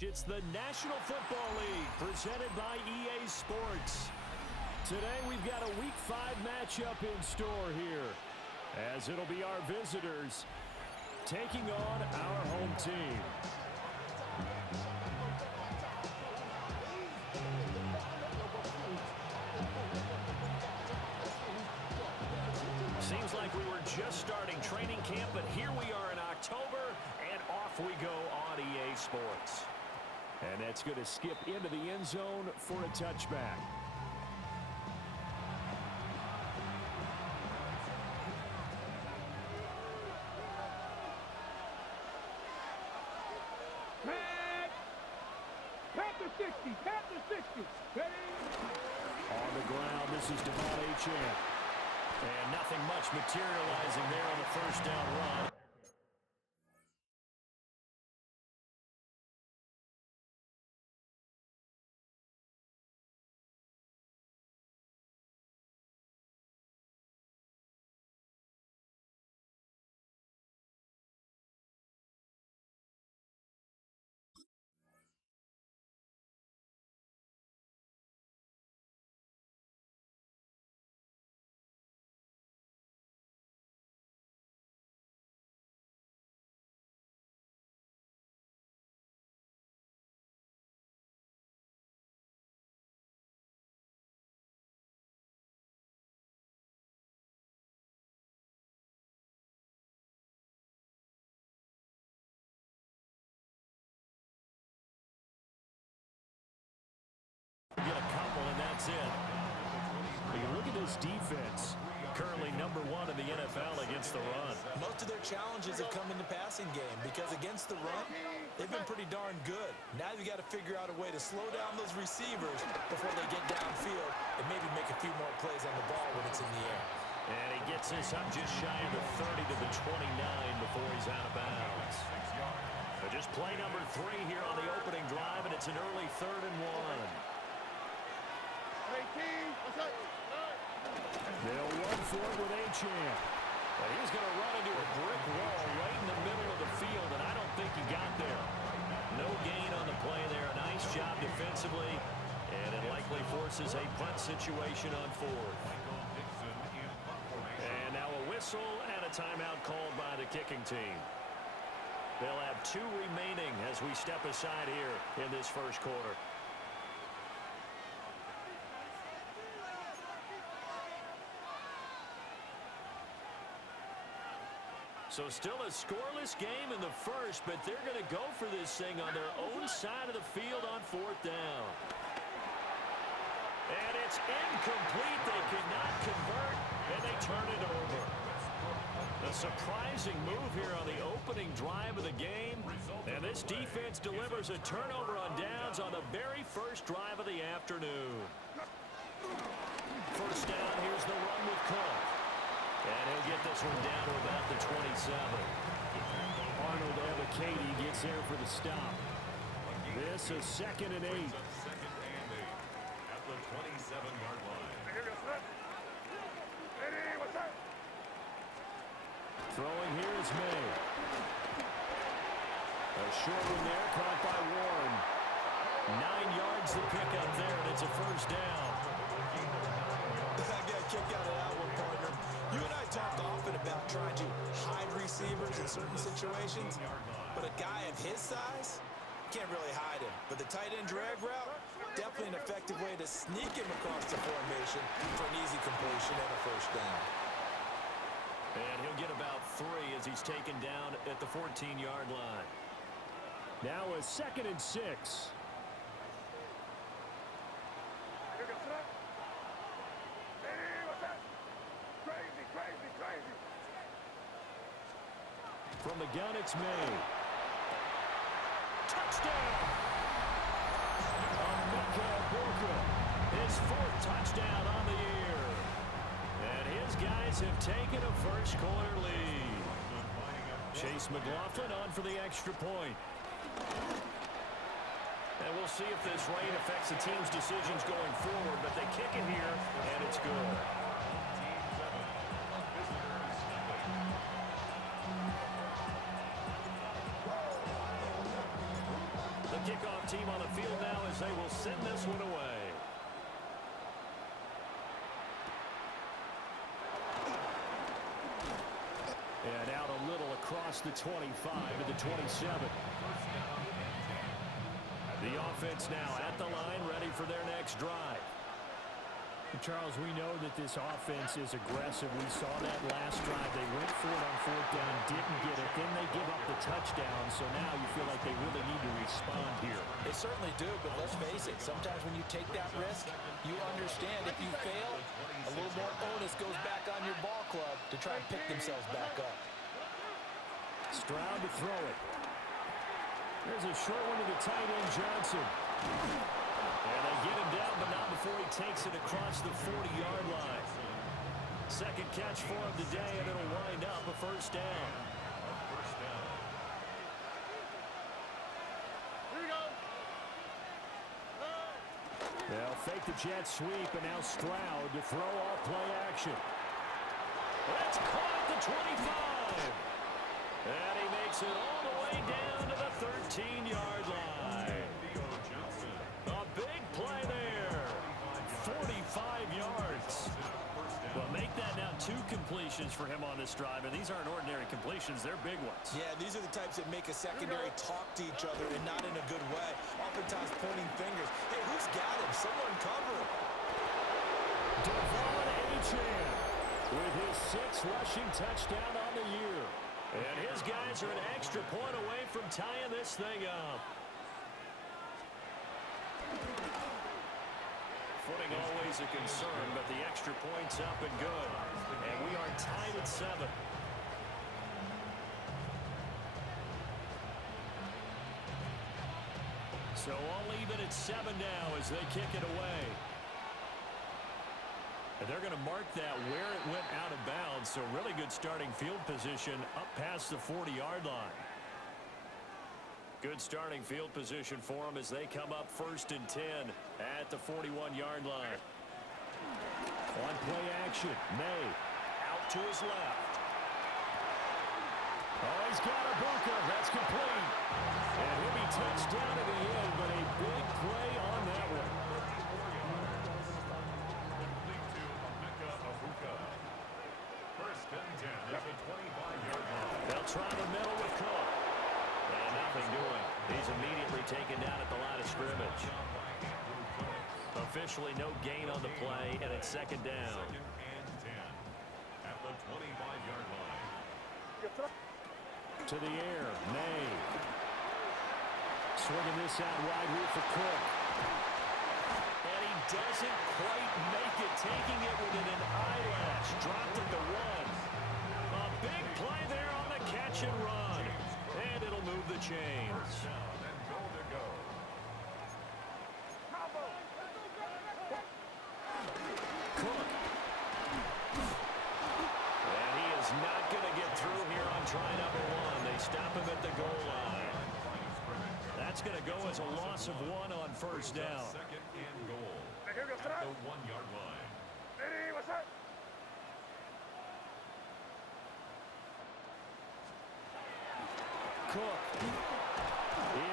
It's the National Football League presented by EA Sports. Today we've got a Week 5 matchup in store here, as it'll be our visitors taking on our home team. Seems like we were just starting training camp, but here we are in October, and off we go on EA Sports. And that's going to skip into the end zone for a touchback. Panther 60, Panther 60. Ready? On the ground, this is Devon Achane. And nothing much materializing there on the first down run. Get a couple, and that's it. You look at this defense, currently number 1 in the NFL against the run. Most of their challenges have come in the passing game because against the run, they've been pretty darn good. Now you've got to figure out a way to slow down those receivers before they get downfield and maybe make a few more plays on the ball when it's in the air. And he gets this up just shy of the 30 to the 29 before he's out of bounds. So just play number 3 here on the opening drive, and it's an early 3rd and 1. They'll run for it with Achane. But he's going to run into a brick wall right in the middle of the field, and I don't think he got there. No gain on the play there. A nice job defensively, and it likely forces a punt situation on 4th. And now a whistle and a timeout called by the kicking team. They'll have 2 remaining as we step aside here in this first quarter. So still a scoreless game in the first, but they're going to go for this thing on their own side of the field on 4th down. And it's incomplete. They cannot convert, and they turn it over. A surprising move here on the opening drive of the game. And this defense delivers a turnover on downs on the very first drive of the afternoon. First down, here's the run with Cook. And he'll get this one down to about the 27. Arnold Ebiketie gets there for the stop. This is 2nd and 8. At the 27-yard line. Throwing here is May. A short one there, caught by Warren. 9 yards to pick up there, and it's a first down. I got a kick out of that one, partner. You and I talked often about trying to hide receivers in certain situations, but a guy of his size, can't really hide him. But the tight end drag route, definitely an effective way to sneak him across the formation for an easy completion and a first down. And he'll get about 3 as he's taken down at the 14-yard line. Now a 2nd and 6. From the gun, it's May. Touchdown! Emeka Egbuka, his 4th touchdown on the year. And his guys have taken a first-quarter lead. Chase McLaughlin on for the extra point. And we'll see if this rain affects the team's decisions going forward, but they kick it here, and it's good. Kickoff will send this one away. And out a little across the 25 to the 27. The offense now at the line, ready for their next drive. Charles, we know that this offense is aggressive. We saw that last drive. They went for it on fourth down, didn't get it. Then they give up the touchdown, so now you feel like they really need to respond here. They certainly do, but let's face it, sometimes when you take that risk, you understand if you fail, a little more onus goes back on your ball club to try and pick themselves back up. Stroud to throw it. There's a short one to the tight end, Johnson. And they get him down, but not before he takes it across the 40-yard line. Second catch for him today, and it'll wind up a first down. Here we go. They'll fake the jet sweep, and now Stroud to throw off play action. That's caught at the 25. And he makes it all the way down to the 13-yard line. A big play there. 45 yards. Well, make that now 2 completions for him on this drive, and these aren't ordinary completions. They're big ones. Yeah, these are the types that make a secondary talk to each other, and not in a good way. Oftentimes pointing fingers. Hey, who's got him? Someone cover him. Devon Achane with his 6th rushing touchdown on the year. And his guys are an extra point away from tying this thing up. Footing always a concern, but the extra point's up and good. And we are tied at 7. So all even at 7 now as they kick it away. And they're going to mark that where it went out of bounds, so really good starting field position up past the 40-yard line. Good starting field position for them as they come up 1st and 10 at the 41-yard line. On play action, May out to his left. Oh, he's got a bunker. That's complete. And he'll be touched down at the end, but a big play on that one. They'll try the middle with Cook. And nothing doing. He's immediately taken down at the line of scrimmage. Officially no gain on the play, and it's 2nd down. At the 25-yard line. To the air, May. Swinging this out wide here for Cook. And he doesn't quite make it, taking it within an eyelash. Dropped at the 1. A big play there on the catch and run. And it'll move the chains. Cook. And he is not going to get through here on try number 1. They stop him at the goal line. That's going to go as a loss of 1 on 1st down. 2nd and goal. At the 1-yard line. Ready, what's up? Cook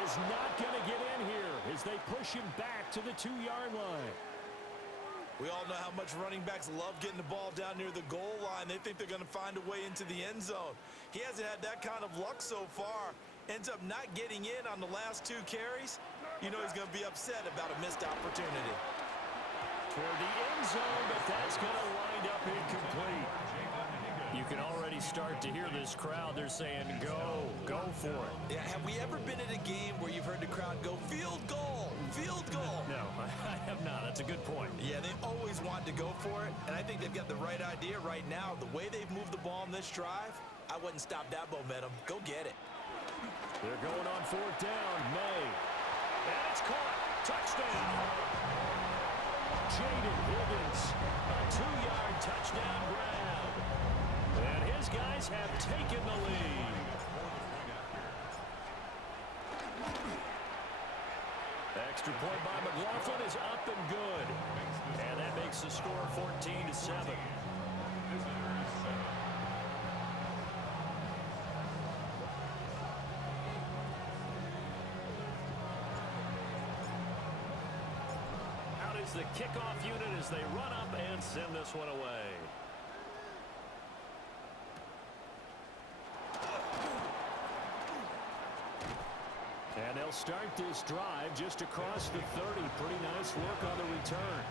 is not going to get in here as they push him back to the 2-yard line. We all know how much running backs love getting the ball down near the goal line. They think they're going to find a way into the end zone. He hasn't had that kind of luck so far. Ends up not getting in on the last 2 carries. You know he's going to be upset about a missed opportunity. Toward the end zone, but that's going to wind up incomplete. You can already start to hear this crowd. They're saying, go for it. Yeah, have we ever been at a game where you've heard the crowd go, field goal, field goal? No, I have not. That's a good point. Yeah, they always want to go for it, and I think they've got the right idea right now. The way they've moved the ball in this drive, I wouldn't stop that momentum. Go get it. They're going on 4th down. May. And it's caught. Touchdown. Jaden Higgins. A 2-yard touchdown grab. And his guys have taken the lead. Extra point by McLaughlin is up and good. And that makes the score 14-7. is the kickoff unit as they run up and send this one away. And they'll start this drive just across the 30. Pretty nice work on the return.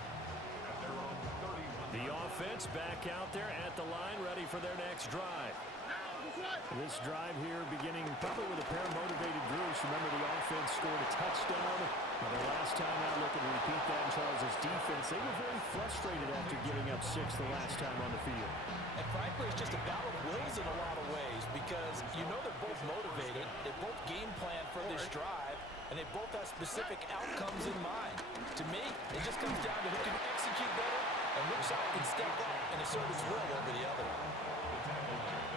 The offense back out there at the line, ready for their next drive. This drive here beginning probably with a pair of motivated groups. Remember, the offense scored a touchdown. The last time out, looking to repeat that in Charles' defense. They were very frustrated after giving up 6 the last time on the field. And frankly, it's just a battle of wills in a lot of ways because you know they're both motivated. They both game plan for this drive, and they both have specific outcomes in mind. To me, it just comes down to who can execute better and which side can step up and assert its will over the other.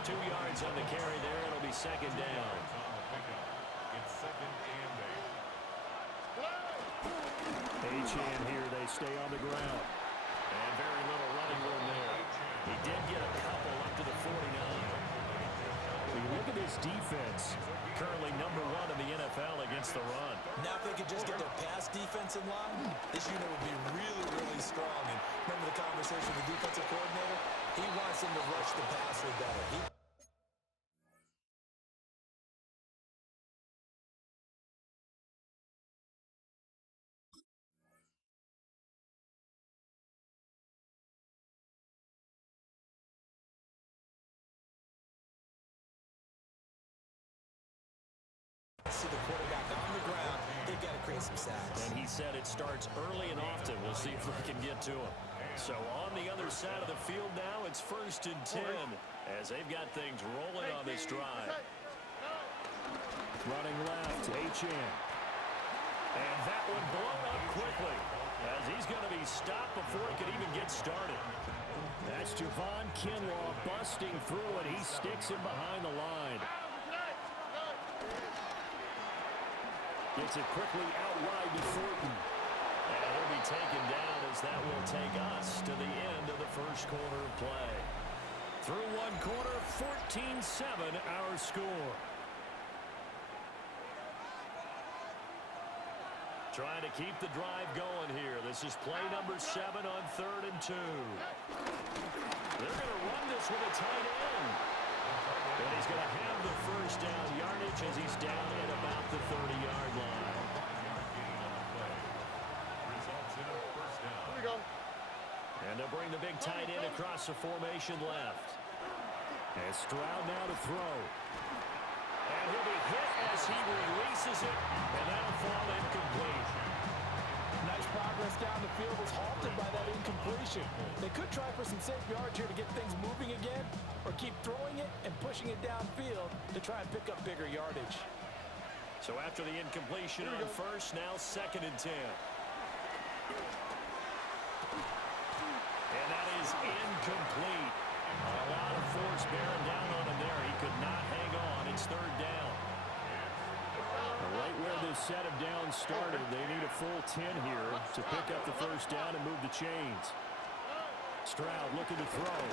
2 yards on the carry there. It'll be second down. It's second and 8. Achane here. They stay on the ground. And very little running room there. He did get a couple up to the 49. When you look at this defense, Currently number 1 in the NFL against the run. Now if they could just get their pass defense in line, this unit would be really, really strong. And remember the conversation with the defensive coordinator? He wants them to rush the passer better. See the quarterback on the ground. They've got to create some sacks. And he said it starts early and often. We'll see if we can get to him. So on the other side of the field now, it's 1st and 10 as they've got things rolling on this drive. running left, Achane. And that one blown up quickly as he's going to be stopped before he could even get started. That's Javon Kinlaw busting through, and he sticks him behind the line. Gets it quickly out wide to Thornton. And he'll be taken down as that will take us to the end of the first quarter of play. Through one quarter, 14-7 our score. Trying to keep the drive going here. This is play number 7 on 3rd and 2. They're going to run this with a tight end. And he's going to have the first down yardage as he's down at about the 30-yard line. And they'll bring the big tight end across the formation left. And Stroud now to throw. And he'll be hit as he releases it, and that'll fall incomplete. Nice progress down the field was halted by that incompletion. They could try for some safe yards here to get things moving again, or keep throwing it and pushing it downfield to try and pick up bigger yardage. So after the incompletion on first, now 2nd and 10. And that is incomplete. A lot of force bearing down on him there. He could not hang on. It's 3rd down. Right where this set of downs started, they need a full 10 here to pick up the first down and move the chains. Stroud looking to throw.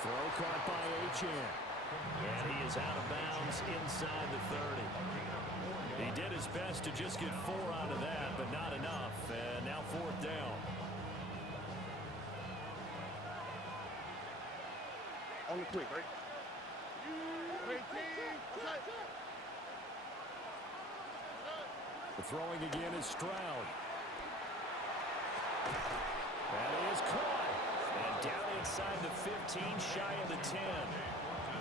Throw caught by Achane. And he is out of bounds inside the 30. He did his best to just get 4 out of that, but not enough. And now 4th down. On the quick, right? The throwing again is Stroud. That is caught. And down inside the 15, shy of the 10.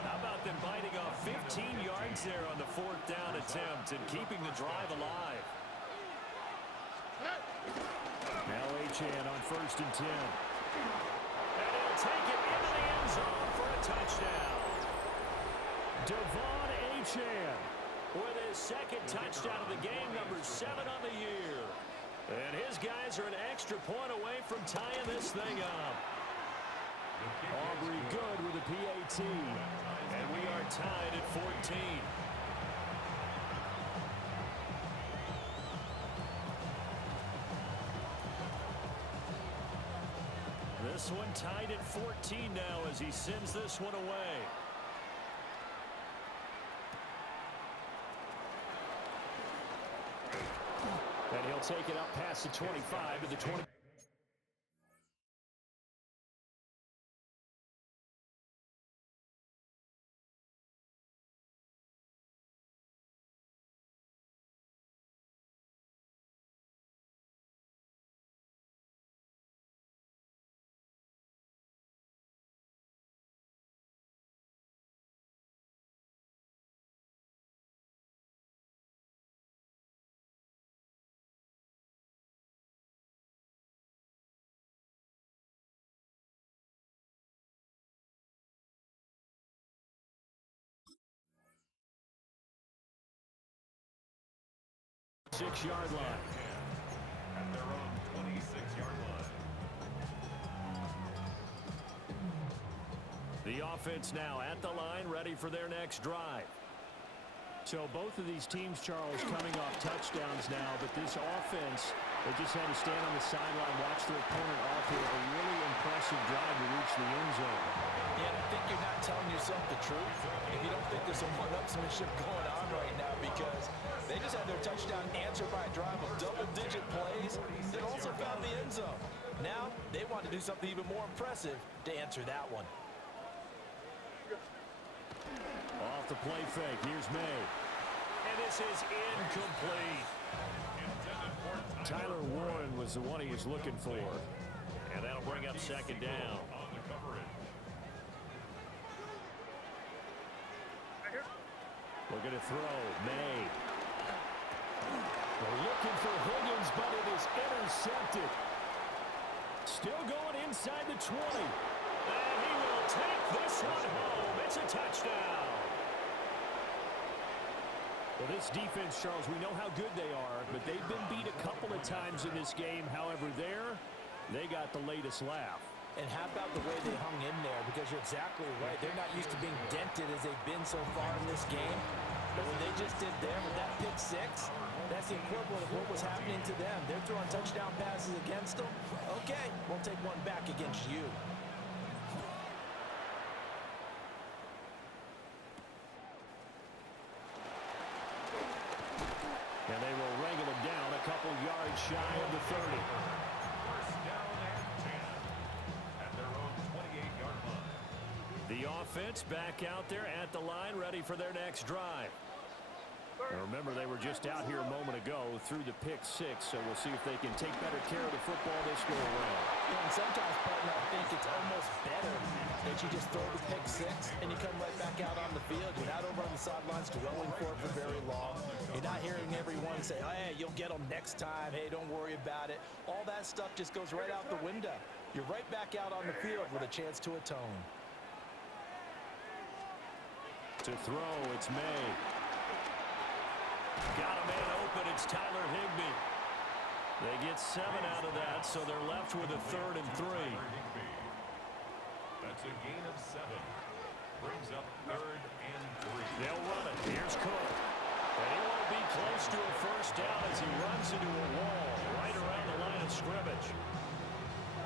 How about them biting off 15 yards there on the 4th down attempt and keeping the drive alive? Now Achane on 1st and 10. And he'll take it into the end zone for a touchdown. Devon Achane With his 2nd touchdown of the game, number 7 on the year. And his guys are an extra point away from tying this thing up. Aubrey good with a PAT. And we are tied at 14. This one tied at 14 now as he sends this one away. They'll take it up past the 25 to the 20. Six-yard line. At their own 26-yard line. The offense now at the line, ready for their next drive. So both of these teams, Charles, coming off touchdowns now, but this offense, they just had to stand on the sideline, watch their opponent off here. A really impressive drive to reach the end zone. Yeah, and I think you're not telling yourself the truth if you don't think there's some one-upsmanship going on right now, because they just had their touchdown answered by a drive of double-digit plays that also found the end zone. Now they want to do something even more impressive to answer that one. Off the play fake, here's May. And this is incomplete. Tyler Warren was the one he was looking for. And that'll bring up second down. On the coverage. Looking to throw, May. They're looking for Higgins, but it is intercepted. Still going inside the 20. And he will take this one home. It's a touchdown. Well, this defense, Charles, we know how good they are, but they've been beat a couple of times in this game. However, they got the latest laugh. And how about the way they hung in there? Because you're exactly right. They're not used to being dented as they've been so far in this game. But what they just did there with that pick six, that's the equivalent of what was happening to them. They're throwing touchdown passes against them. Okay, we'll take one back against you. And they will wrangle him down a couple yards shy of the 30. First down and 10 at their own 28-yard line. The offense back out there at the line, ready for their next drive. Now remember, they were just out here a moment ago through the pick six, so we'll see if they can take better care of the football this go around. Yeah, and sometimes, partner, I think it's almost better that you just throw the pick six and you come right back out on the field. You're not over on the sidelines dwelling for it for very long. You're not hearing everyone say, oh, hey, you'll get them next time. Hey, don't worry about it. All that stuff just goes right out the window. You're right back out on the field with a chance to atone. To throw, it's May. Got a man open, it's Tyler Higbee. They get 7 out of that, so they're left with a 3rd and 3. That's a gain of 7. Brings up 3rd and 3. They'll run it. Here's Cook. And he won't be close to a first down as he runs into a wall right around the line of scrimmage.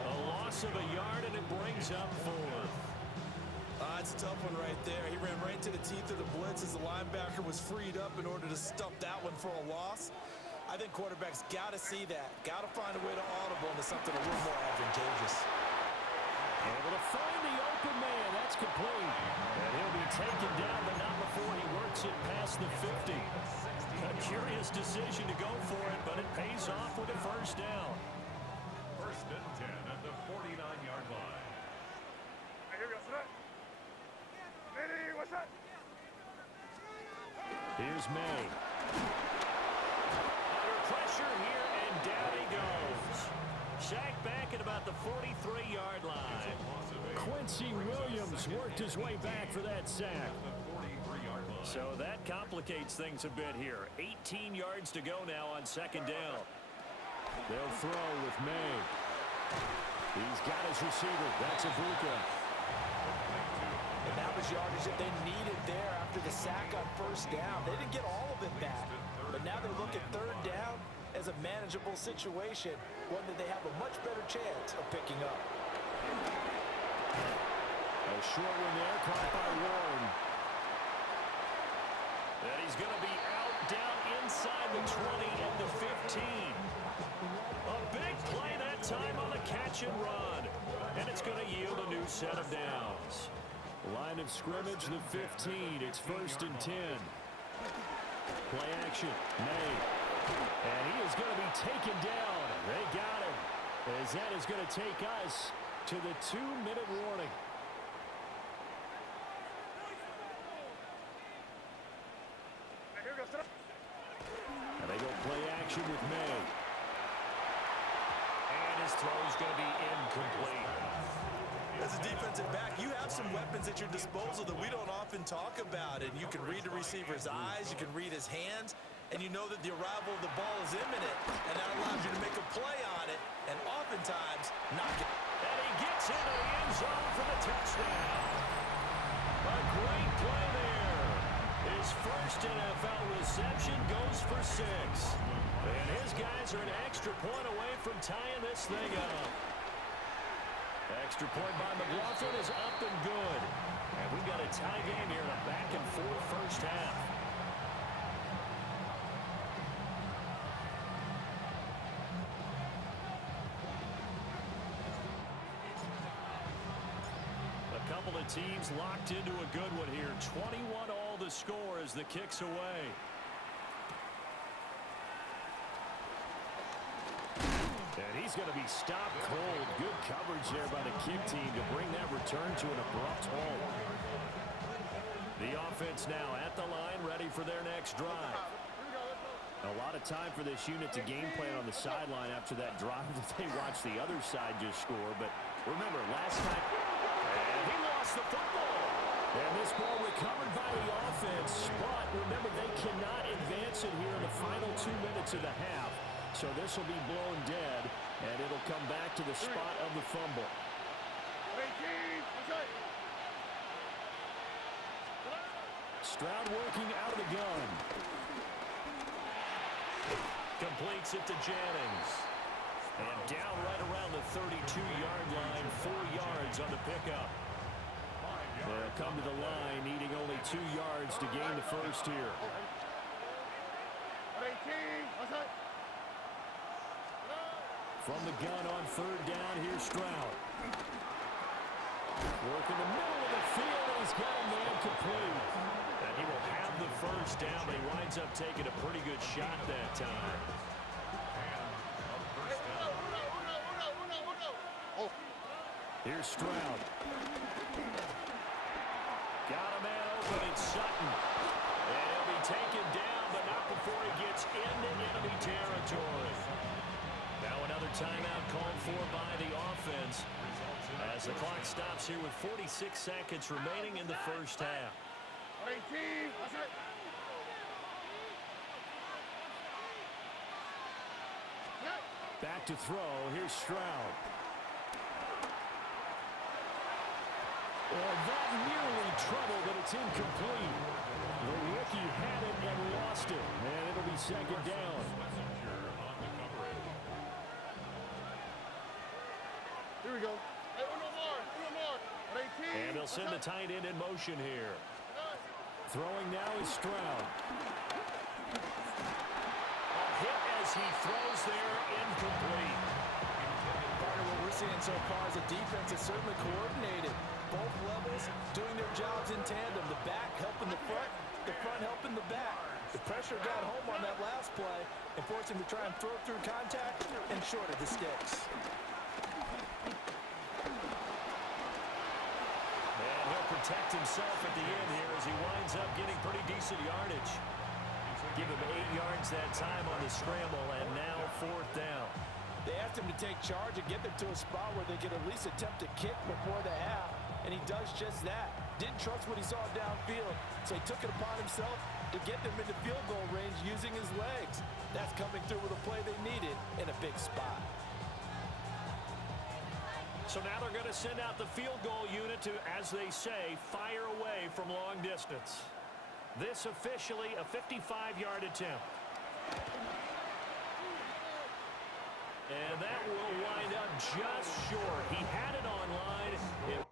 A loss of a yard, and it brings up 4th. It's a tough one right there. He ran right to the teeth of the blitz as the linebacker was freed up in order to stuff that one for a loss. I think quarterbacks got to see that. Got to find a way to audible into something a little more advantageous. Able to find the open man. That's complete. And he'll be taken down, but not before he works it past the 50. A curious decision to go for it, but it pays off with a first down. First and 10 at the 49-yard line. Here's May. Under pressure here, and down he goes. Sacked back at about the 43-yard line. Quincy Williams worked his way back for that sack. So that complicates things a bit here. 18 yards to go now on second down. They'll throw with May. He's got his receiver. That's Ibuka. And that was yardage that they needed there after the sack on first down. They didn't get all of it back, but now they look at third down as a manageable situation, one that they have a much better chance of picking up. A short one there, caught by Warren. And he's going to be out down inside the 20 at the 15. play-action run. And it's going to yield a new set of downs. Line of scrimmage, the 15. It's 1st and 10. Play action. May. And he is going to be taken down. They got him. As that is going to take us to the 2-minute warning. And they go play action with May. And his throw is going to be incomplete. As a defensive back, you have some weapons at your disposal that we don't often talk about. And you can read the receiver's eyes, you can read his hands, and you know that the arrival of the ball is imminent. And that allows you to make a play on it, and oftentimes knock it. And he gets into the end zone for the touchdown. A great play there. His first NFL reception goes for 6. And his guys are an extra point away from tying this thing up. Extra point by McLaughlin is up and good. And we've got a tie game here in a back-and-forth first half. A couple of teams locked into a good one here. 21 all the score as the kick's away. And he's going to be stopped cold. Good coverage there by the kick team to bring that return to an abrupt halt. The offense now at the line, ready for their next drive. A lot of time for this unit to game plan on the sideline after that drive that they watched the other side just score. But remember, last time, and he lost the football. And this ball recovered by the offense. But remember, they cannot advance it here in the final 2 minutes of the half. So this will be blown dead, and it'll come back to the spot of the fumble. Stroud working out of the gun. Completes it to Jennings. And down right around the 32-yard line, 4 yards on the pickup. They'll come to the line, needing only 2 yards to gain the first here. From the gun on 3rd down, here's Stroud. Work in the middle of the field, and he's got a man complete. And he will have the first down, but he winds up taking a pretty good shot that time. Here's Stroud. Got a man open, it's Sutton. And he'll be taken down, but not before he gets into enemy territory. Now another timeout called for by the offense as the clock stops here with 46 seconds remaining in the first half. Back to throw. Here's Stroud. Well, that nearly trouble, but it's incomplete. The rookie had it and lost it, and it'll be 2nd down. Here we go. Hey, uno more. And they'll send the tight end in motion here. Throwing now is Stroud. A hit as he throws there, incomplete. Part of what we're seeing so far is the defense is certainly coordinated. Both levels doing their jobs in tandem. The back helping the front helping the back. The pressure got home on that last play and forced him to try and throw through contact and shorted the sticks. And he'll protect himself at the end here as he winds up getting pretty decent yardage. Give him 8 yards that time on the scramble, and now 4th down. They asked him to take charge and get them to a spot where they could at least attempt a kick before the half, and he does just that. Didn't trust what he saw downfield, so he took it upon himself to get them into field goal range using his legs. That's coming through with a play they needed in a big spot. So now they're going to send out the field goal unit to, as they say, fire away from long distance. This officially a 55-yard attempt. And that will wind up just short. He had it on line.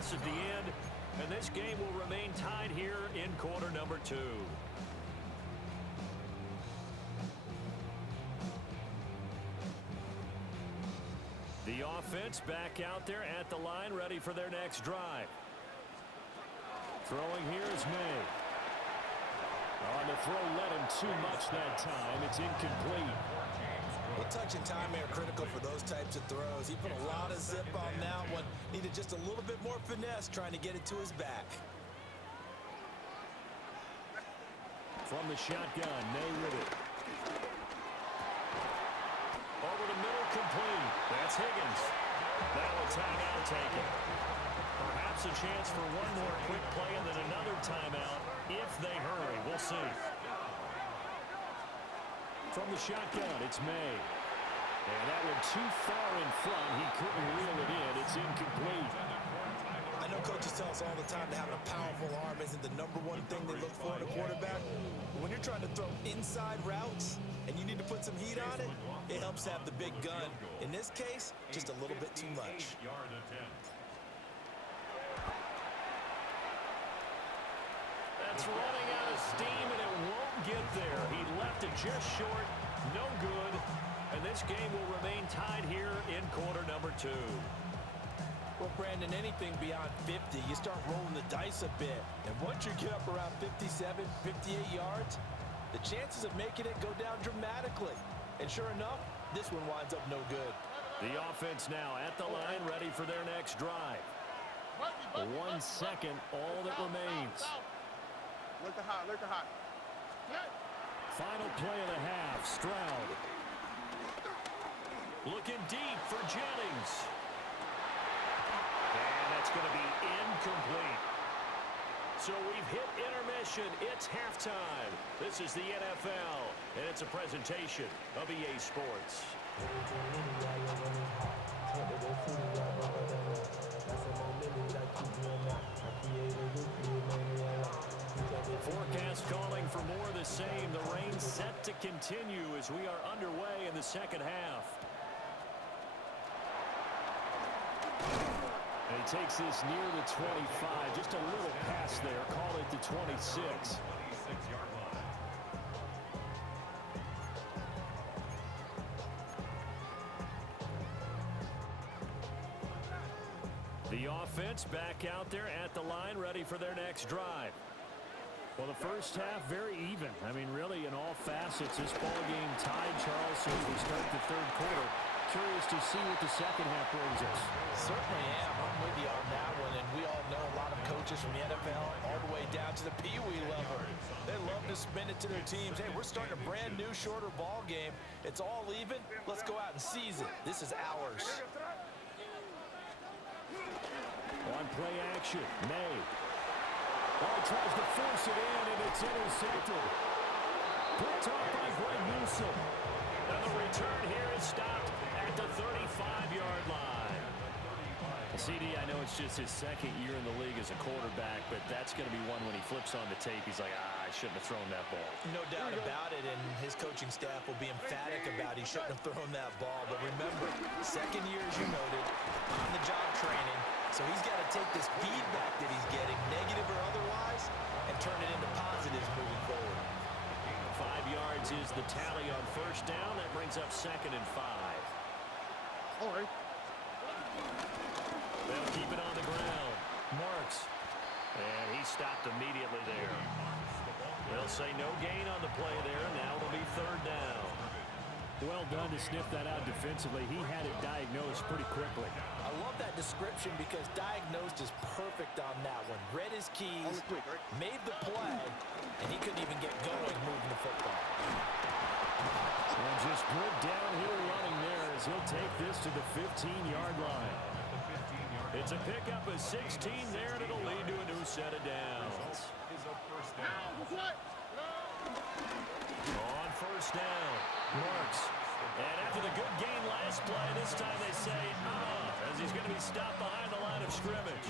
pass at the end, and this game will remain tied here in quarter number 2. The offense back out there at the line, ready for their next drive. Throwing here is May. On the throw, let him too much that time. It's incomplete. Well, touch and time are critical for those types of throws. He put a lot of zip on that one. Needed just a little bit more finesse trying to get it to his back. From the shotgun, May with it. Over the middle, complete. That's Higgins. Now a timeout taken. Perhaps a chance for one more quick play and then another timeout if they hurry. We'll see. From the shotgun, it's May. And that one too far in front. He couldn't reel it in. It's incomplete. I know coaches tell us all the time that having a powerful arm isn't the #1 thing they look for in a quarterback. But when you're trying to throw inside routes and you need to put some heat on it, it helps have the big gun. In this case, just a little bit too much. That's running out of steam, and it won't get there. He left it just short. No good. And this game will remain tied here in quarter number 2. Well, Brandon, anything beyond 50, you start rolling the dice a bit. And once you get up around 57, 58 yards, the chances of making it go down dramatically. And sure enough, this one winds up no good. The offense now at the line, ready for their next drive. 1 second, all that remains. Look the hot, look the hot. Final play of the half, Stroud. Looking deep for Jennings. And that's going to be incomplete. So we've hit intermission. It's halftime. This is the NFL, and it's a presentation of EA Sports. Forecast calling for more of the same. The rain set to continue as we are underway in the second half. And he takes this near the 25. Just a little pass there. Call it the 26. The offense back out there at the line, ready for their next drive. Well, the first half, very even. I mean, really, in all facets, this ball game tied, Charles, so as we start the third quarter. Curious to see what the second half brings us. Certainly am. I'm with you on that one. And we all know a lot of coaches from the NFL all the way down to the Pee-wee level. They love to spin it to their teams. Hey, we're starting a brand new, shorter ball game. It's all even. Let's go out and seize it. This is ours. On play action, May. Oh, tries to force it in, and it's intercepted. Picked off by Greg Newsome. And the return here is stopped at the 35-yard line. CD, I know it's just his second year in the league as a quarterback, but that's going to be one when he flips on the tape. He's like, I shouldn't have thrown that ball. No doubt about it, and his coaching staff will be emphatic about he shouldn't have thrown that ball. But remember, second year, as you noted, on-the-job training. So he's got to take this feedback that he's getting, negative or otherwise, and turn it into positives moving forward. 5 yards is the tally on first down. That brings up 2nd and 5. All right. They'll keep it on the ground. Marks. And he stopped immediately there. They'll say no gain on the play there. Now it'll be 3rd down. Well done to sniff that out defensively. He had it diagnosed pretty quickly. I love that description because diagnosed is perfect on that one. Read his keys, made the play, and he couldn't even get going moving the football. And just good downhill running there as he'll take this to the 15-yard line. It's a pickup of 16 there, and it'll lead to a new set of downs. On first down, Marks. And after the good gain last play, this time they say, as he's going to be stopped behind the line of scrimmage.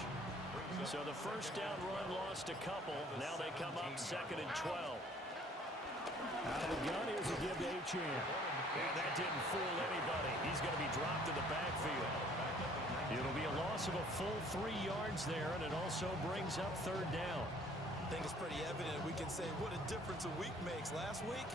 So the first down run lost a couple. Now they come up 2nd and 12. Out of the gun, here's a give to Achane. And that didn't fool anybody. He's going to be dropped in the backfield. It'll be a loss of a full 3 yards there, and it also brings up third down. I think it's pretty evident we can say what a difference a week makes. Last week,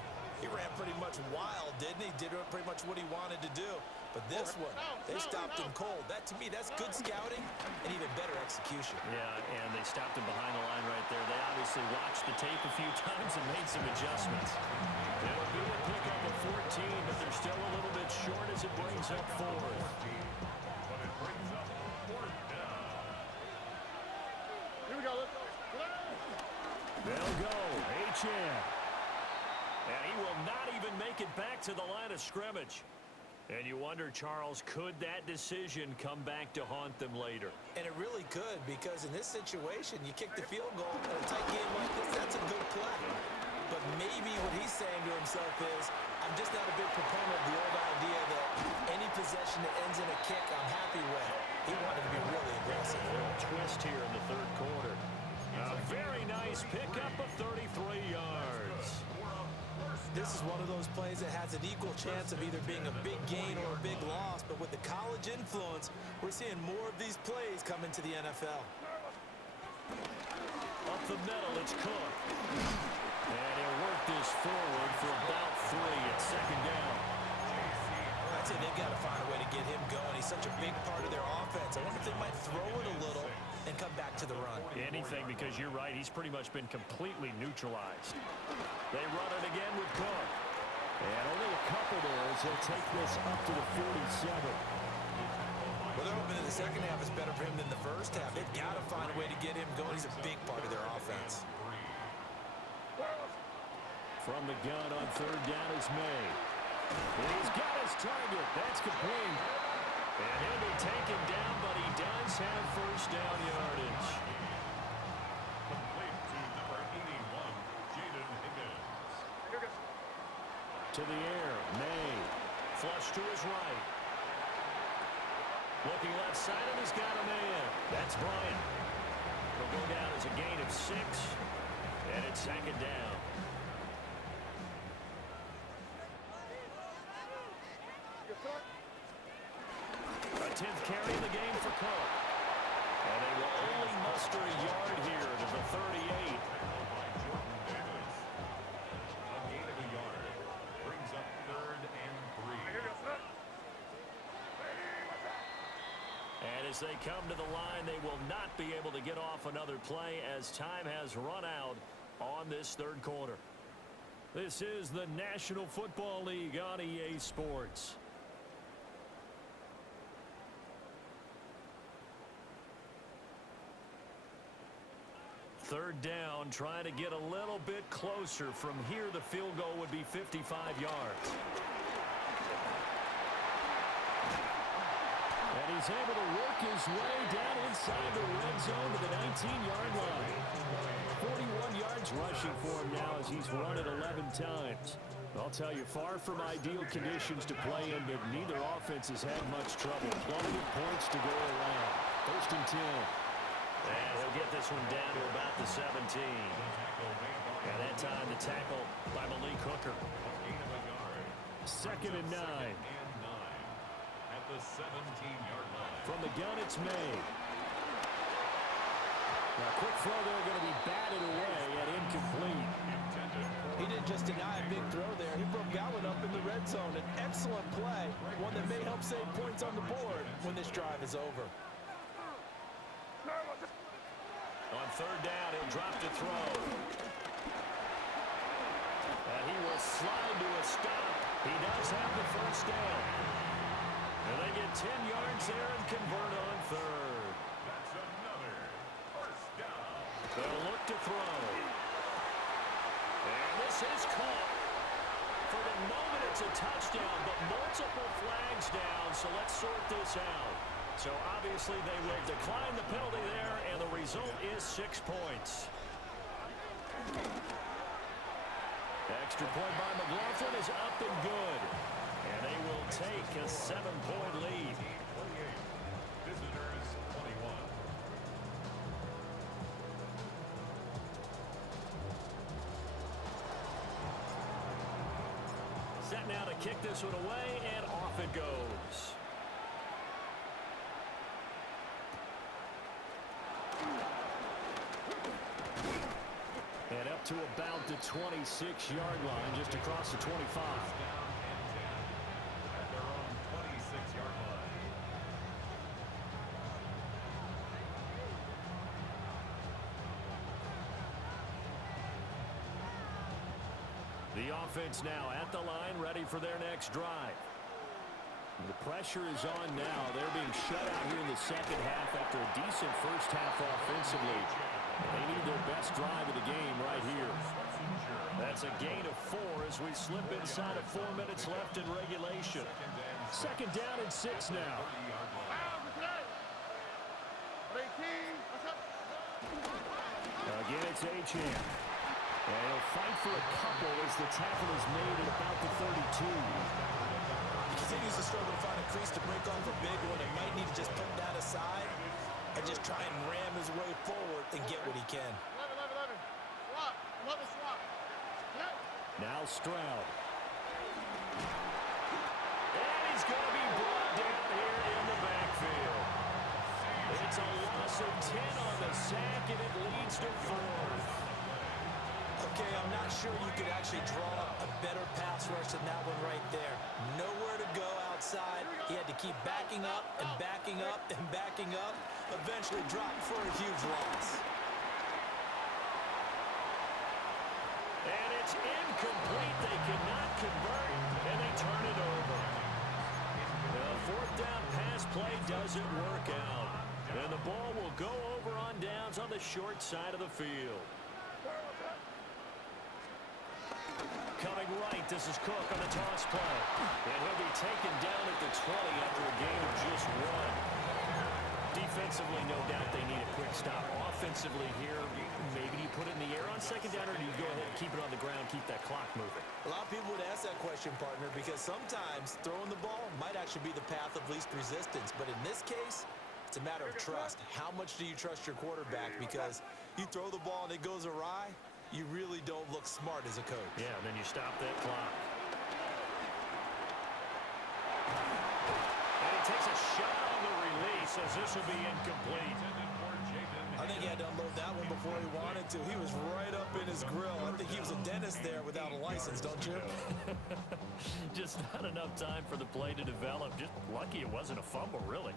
he ran pretty much wild, didn't he? Did pretty much what he wanted to do. But this one, they stopped him cold. That, to me, that's good scouting and even better execution. Yeah, and they stopped him behind the line right there. They obviously watched the tape a few times and made some adjustments. It'll be a pickup of 14, but they're still a little bit short as it brings up fourth. But it brings up fourth down. Here we go. Let's go. They'll go. Achane. And he will not even make it back to the line of scrimmage. And you wonder, Charles, could that decision come back to haunt them later? And it really could, because in this situation, you kick the field goal in a tight game like this, that's a good play. But maybe what he's saying to himself is, I'm just not a big proponent of the old idea that any possession that ends in a kick I'm happy with. He wanted to be really aggressive. A little twist here in the third quarter. A very nice pickup of 33 yards. This is one of those plays that has an equal chance of either being a big gain or a big loss, but with the college influence, we're seeing more of these plays come into the NFL. Up the middle, it's Cook. And he'll work this forward for about 3 at second down. I'd say they've got to find a way to get him going. He's such a big part of their offense. I wonder if they might throw it a little and come back to the run. Anything, because you're right, he's pretty much been completely neutralized. They run it again with Cook. And only a couple there as they'll take this up to the 47. Well, they're hoping that the second half is better for him than the first half. They've got to find a way to get him going. He's a big part of their offense. From the gun on third down is May. And he's got his target. That's complete. And he'll be taken down, but he does have first down yardage. Complete to number 81, Jaden Higgins. To the air, May. Flush to his right. Looking left side, and he's got a man. That's Bryant. He'll go down as a gain of 6, and it's second down. A 10th carry in the game for Cook. And they will only muster a yard here to the 38. A gain of a yard brings up third and 3. And as they come to the line, they will not be able to get off another play as time has run out on this third quarter. This is the National Football League on EA Sports. Third down, trying to get a little bit closer. From here, the field goal would be 55 yards. And he's able to work his way down inside the red zone to the 19-yard line. 41 yards rushing for him now as he's run it 11 times. I'll tell you, far from ideal conditions to play in, but neither offense has had much trouble. Plenty of points to go around. First and 10. And he'll get this one down to about the 17. And that time the tackle by Malik Hooker. Second and 9. At the 17-yard line. From the gun, it's May. Now, quick throw there, going to be batted away and incomplete. He didn't just deny a big throw there. He broke that one up in the red zone. An excellent play, one that may help save points on the board when this drive is over. On third down, he'll drop to throw. And he will slide to a stop. He does have the first down. And they get 10 yards there and convert on third. That's another first down. They'll look to throw. And this is caught. For the moment, it's a touchdown, but multiple flags down, so let's sort this out. So obviously they will decline the penalty there, and the result is 6 points. Extra point by McLaughlin is up and good. And they will take a 7-point lead. Visitors 21. Set now to kick this one away, and off it goes. to about the 26-yard line, just across the 25. Down and 10 at their own 26-yard line. The offense now at the line, ready for their next drive. The pressure is on now. They're being shut out here in the second half after a decent first half offensively. They need their best drive of the game right here. That's a gain of 4 as we slip inside of 4 minutes left in regulation. Second down and 6 now. Again, it's Achane. And he'll fight for a couple as the tackle is made at about the 32. He continues to struggle to find a crease to break off a big one and might need to just put that aside and just try and ram his way forward and get what he can. 11. Swap. 11 swap. Now Stroud. And he's going to be brought down here in the backfield. It's a loss of 10 on the sack, and it leads to 4. Okay, I'm not sure you could actually draw up a better pass rush than that one right there. Nowhere to go outside. He had to keep backing up and backing up and backing up. Eventually dropped for a huge loss. And it's incomplete. They cannot convert, and they turn it over. The fourth down pass play doesn't work out. And the ball will go over on downs on the short side of the field. Coming right, this is Cook on the toss play. And he'll be taken down at the 20 after a gain of just 1. Defensively, no doubt they need a quick stop. Offensively here, maybe you put it in the air on second down, or do you go ahead and keep it on the ground, keep that clock moving? A lot of people would ask that question, partner, because sometimes throwing the ball might actually be the path of least resistance. But in this case, it's a matter of trust. How much do you trust your quarterback? Because you throw the ball and it goes awry, you really don't look smart as a coach. Yeah, and then you stop that clock. And he takes a shot on the release as this will be incomplete. I think he had to unload that one before he wanted to. He was right up in his grill. I think he was a dentist there without a license, don't you? Just not enough time for the play to develop. Just lucky it wasn't a fumble, really.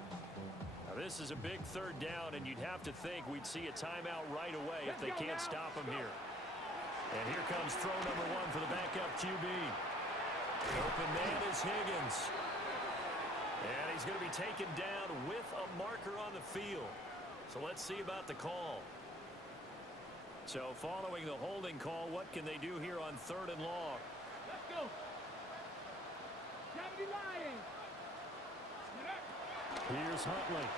Now, this is a big third down, and you'd have to think we'd see a timeout right away if they can't stop him here. And here comes throw number 1 for the backup QB. Open man is Higgins. And he's going to be taken down with a marker on the field. So let's see about the call. So following the holding call, what can they do here on 3rd and long? Let's go. Gravity lying. Here's Huntley.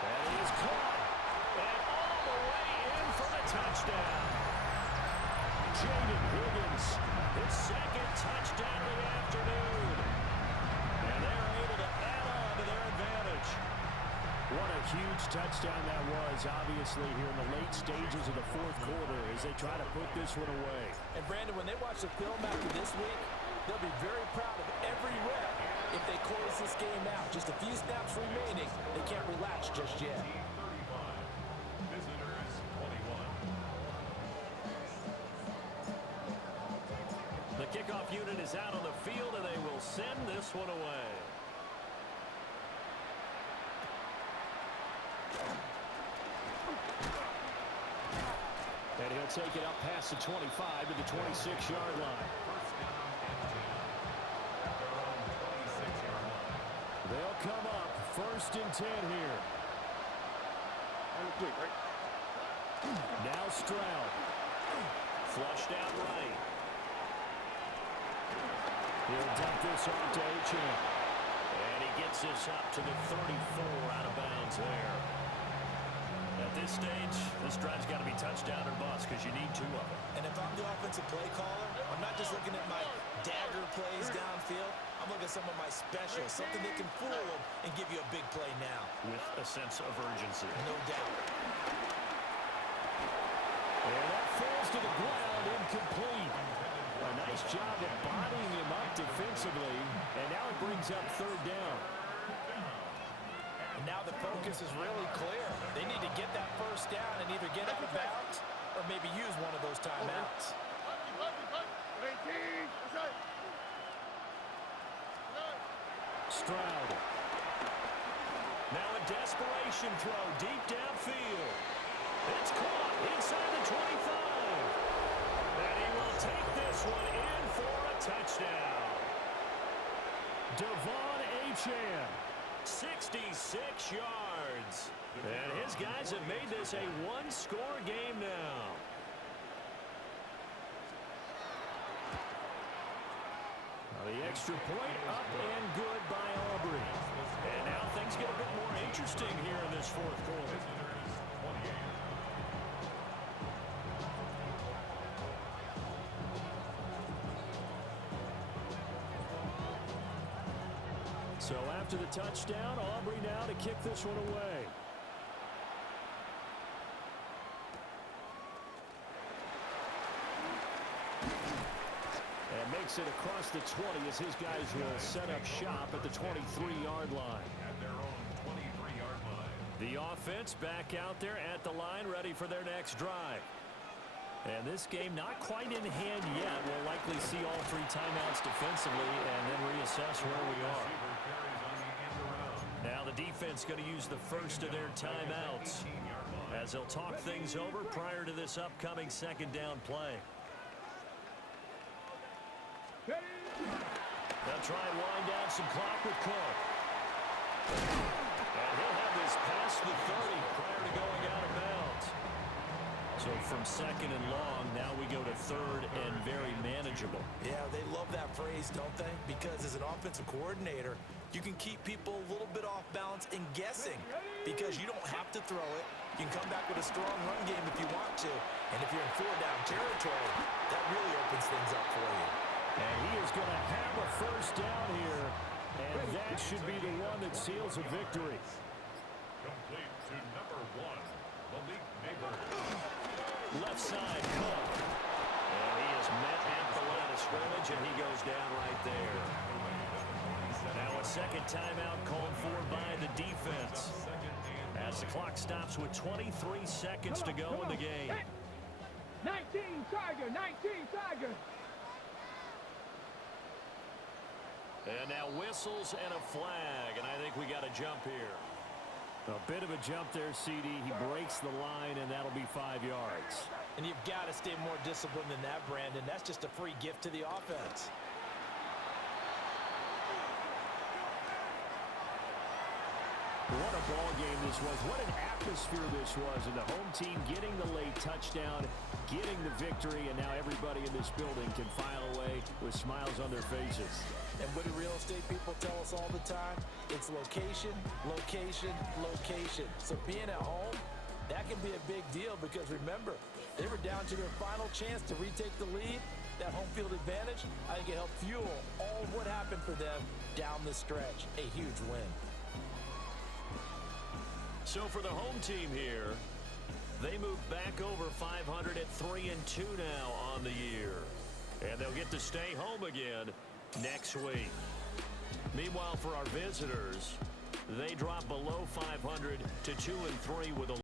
That is caught. And all the way in for the touchdown. Jaden Higgins, his second touchdown of the afternoon. And they're able to add on to their advantage. What a huge touchdown that was, obviously, here in the late stages of the fourth quarter as they try to put this one away. And, Brandon, when they watch the film after this week, they'll be very proud of every rep if they close this game out. Just a few snaps remaining. They can't relax just yet. Visitors 21. The kickoff unit is out on the field, and they will send this one away. And he'll take it up past the 25 to the 26-yard line. First down and 10 at their own 26-yard line. They'll come up 1st and 10 here. Now Stroud. Flushed out right. He'll dump this off to Achane. And he gets this up to the 34 out of bounds there. At this stage, this drive's got to be touchdown or bust because you need 2 of them. And if I'm the offensive play caller, I'm not just looking at my dagger plays downfield. I'm looking at some of my specials, something that can fool them and give you a big play now. With a sense of urgency. No doubt. And that falls to the ground, incomplete. A nice job of bodying him up defensively, and now it brings up 3rd down. And now the focus is really clear. They need to get that first down and either get out of bounds or maybe use one of those timeouts. Stroud. Now a desperation throw deep downfield. It's caught inside the 25. And he will take this one in for a touchdown. Devon Achane, 66 yards. And his guys have made this a one-score game now. The extra point up and good by Aubrey. And now things get a bit more interesting here in this fourth quarter. So after the touchdown, Aubrey now to kick this one away. And makes it across the 20 as his guys will set up shop at the 23-yard line. At their own 23-yard line. The offense back out there at the line, ready for their next drive. And this game not quite in hand yet. We'll likely see all three timeouts defensively and then reassess where we are. Now the defense going to use the first of their timeouts as they'll talk things over prior to this upcoming second down play. They'll try and wind down some clock with Cook. And he'll have this past the 30 prior to going out of bounds. So from second and long, now we go to third and very manageable. Yeah, they love that phrase, don't they? Because as an offensive coordinator, you can keep people a little bit off balance and guessing because you don't have to throw it. You can come back with a strong run game if you want to. And if you're in four-down territory, that really opens things up for you. And he is going to have a first down here, and that should be the one that seals a victory. Complete to number 1, Malik Neighbors. Left side, Cook. And he is met at the line of scrimmage, and he goes down right there. Now a second timeout called for by the defense as the clock stops with 23 seconds to go in the game. 19 Tiger, 19 Tiger. And now whistles and a flag, and I think we got a jump here. A bit of a jump there, CD. He breaks the line, and that'll be 5 yards. And you've got to stay more disciplined than that, Brandon. That's just a free gift to the offense. What a ball game this was. What an atmosphere this was. And the home team getting the late touchdown, getting the victory, and now everybody in this building can file away with smiles on their faces. And what do real estate people tell us all the time? It's location, location, location. So being at home, that can be a big deal because remember, they were down to their final chance to retake the lead. That home field advantage, I think it helped fuel all of what happened for them down the stretch. A huge win. So for the home team here, they move back over 500 at 3-2 now on the year. And they'll get to stay home again next week. Meanwhile, for our visitors, they drop below 500 to 2-3 with a